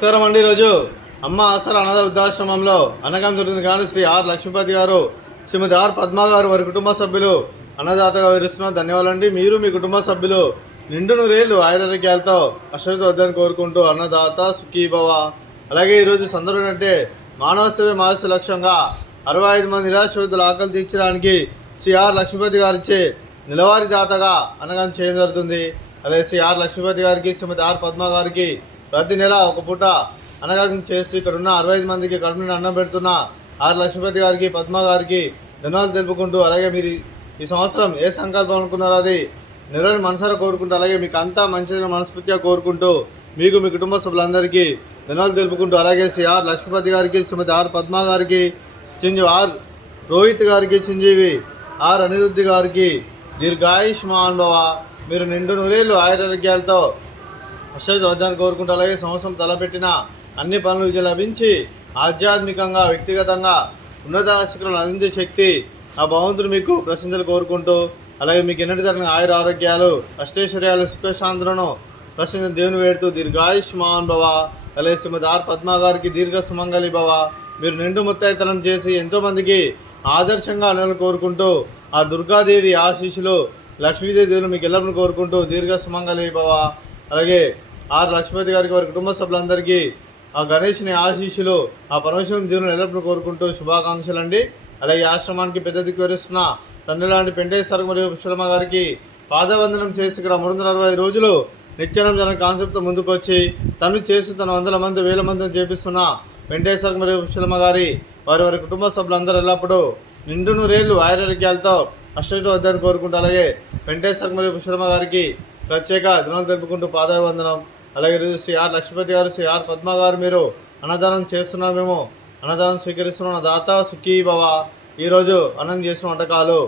నమస్కారం అండి. ఈరోజు అమ్మ ఆసరా అనాథ వృద్ధాశ్రమంలో అన్నగం దొరికిన కానీ శ్రీ ఆర్ లక్ష్మీపతి గారు, శ్రీమతి ఆర్ పద్మ గారు, వారి కుటుంబ సభ్యులు అన్నదాతగా వివరిస్తున్నారు. ధన్యవాదాలండి. మీరు మీ కుటుంబ సభ్యులు నిండు నూరేళ్లు ఆయురారోగ్యాలతో అశ్వత వద్దని కోరుకుంటూ అన్నదాత సుఖీభవ. అలాగే ఈరోజు సందర్భం అంటే మానవ సేవ మానవ లక్ష్యంగా 65 మంది నిరాశ్రతుల ఆకలి తీర్చడానికి శ్రీ ఆర్ లక్ష్మీపతి గారిచే నెలవారీ దాతగా అన్నగం చేయడం జరుగుతుంది. అలాగే శ్రీ ఆర్ లక్ష్మీపతి గారికి, శ్రీమతి ఆర్ పద్మ గారికి ప్రతి నెల ఒక పూట అన్నదానం చేసి ఇక్కడ ఉన్న 65 మందికి కడుపు నుండి అన్నం పెడుతున్న ఆర్ లక్ష్మీపతి గారికి, పద్మ గారికి ధన్యవాదాలు తెలుపుకుంటూ, అలాగే మీరు ఈ సంవత్సరం ఏ సంకల్పం అనుకున్నారో అది నెరవేరు మనసారా కోరుకుంటూ, అలాగే మీకు అంతా మంచిగా మనస్ఫూర్తిగా కోరుకుంటూ మీకు మీ కుటుంబ సభ్యులందరికీ ధన్యవాదాలు తెలుపుకుంటూ, అలాగే శ్రీ ఆర్ లక్ష్మీపతి గారికి, శ్రీమతి ఆర్ పద్మ గారికి, చిరంజీవి ఆర్ రోహిత్ గారికి, చిరంజీవి ఆర్ అనిరుద్ధి గారికి దీర్ఘాయుష్మాన్ భవ. మీరు నిండు నూరేళ్ళు ఆయురారోగ్యాలతో అశ్వత వద్దని కోరుకుంటూ, అలాగే సంవత్సరం తలపెట్టిన అన్ని పనులు విజయం లభించి ఆధ్యాత్మికంగా వ్యక్తిగతంగా ఉన్నత శిఖరాలను అందించే శక్తి ఆ భగవంతుడు మీకు ప్రశంసలు కోరుకుంటూ, అలాగే మీకు ఎన్నటి తరగని ఆయుర ఆరోగ్యాలు అష్టైశ్వర్యాలు సుఖశాంతులను ప్రశంస దేవుని వేడుతూ దీర్ఘాయుష్మాన్ భవ. అలాగే శ్రీమతి ఆర్ పద్మ గారికి దీర్ఘ సుమంగళి భవ. మీరు నిండు ముత్తైతనం చేసి ఎంతోమందికి ఆదర్శంగా అన్నలు కోరుకుంటూ, ఆ దుర్గాదేవి ఆశీస్సులు లక్ష్మీదేవి దేవుని మీకు ఎల్లప్పుడూ కోరుకుంటూ దీర్ఘ సుమంగళి భవ. అలాగే ఆర్ లక్ష్మీపతి గారికి, వారి కుటుంబ సభ్యులందరికీ ఆ గణేష్ని ఆశీస్సులు ఆ పరమేశ్వరుని దేవుని ఎల్లప్పుడూ కోరుకుంటూ శుభాకాంక్షలు అండి. అలాగే ఆశ్రమానికి పెద్ద దిక్కు వివరిస్తున్న తండ్రి లాంటి పెంటేశ్వర మరియు పుష్పలమ్మ గారికి పాదవందనం చేసి ఇక్కడ 360 రోజులు నిత్యానందన కాన్సెప్ట్తో ముందుకు వచ్చి తను చేసి తన 100 మంది 1000 మందిని చేపిస్తున్న వెంకటేశ్వర మరియు పుష్పలమ్మ గారి వారి కుటుంబ సభ్యులందరూ ఎల్లప్పుడూ నిండు నూరేళ్లు ఆయురారోగ్యాలతో అశ్వత వద్దని కోరుకుంటూ, అలాగే వెంకటేశ్వర మరియు పుష్పలమ్మ గారికి ప్రత్యేక దినాలు తెలుపుకుంటూ పాదాభివందనం. అలాగే ఈరోజు శ్రీ ఆర్ లక్ష్మీపతి గారు, శ్రీ ఆర్ పద్మ గారు మీరు అన్నదానం చేస్తున్నారు, మేము అన్నదానం స్వీకరిస్తున్నాం. దాత సుఖీ భవ. ఈరోజు అన్నం చేసిన వంటకాలు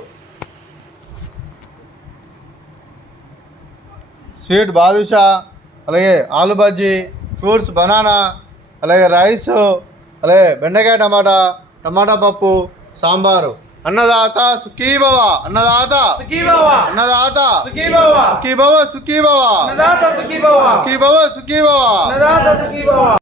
స్వీట్ బాదుషా, అలాగే ఆలు బజ్జీ, ఫ్రూట్స్ బనానా, అలాగే రైస్, అలాగే బెండకాయ టమాటా పప్పు, సాంబారు. అన్నదాత సుఖీభవ. అన్నదాత సుఖీభవ. అన్నదాత సుఖీభవ. సుఖీభవ సుఖీభవ. అన్నదాత సుఖీభవ. సుఖీభవ సుఖీభవ. అన్నదాత సుఖీభవ.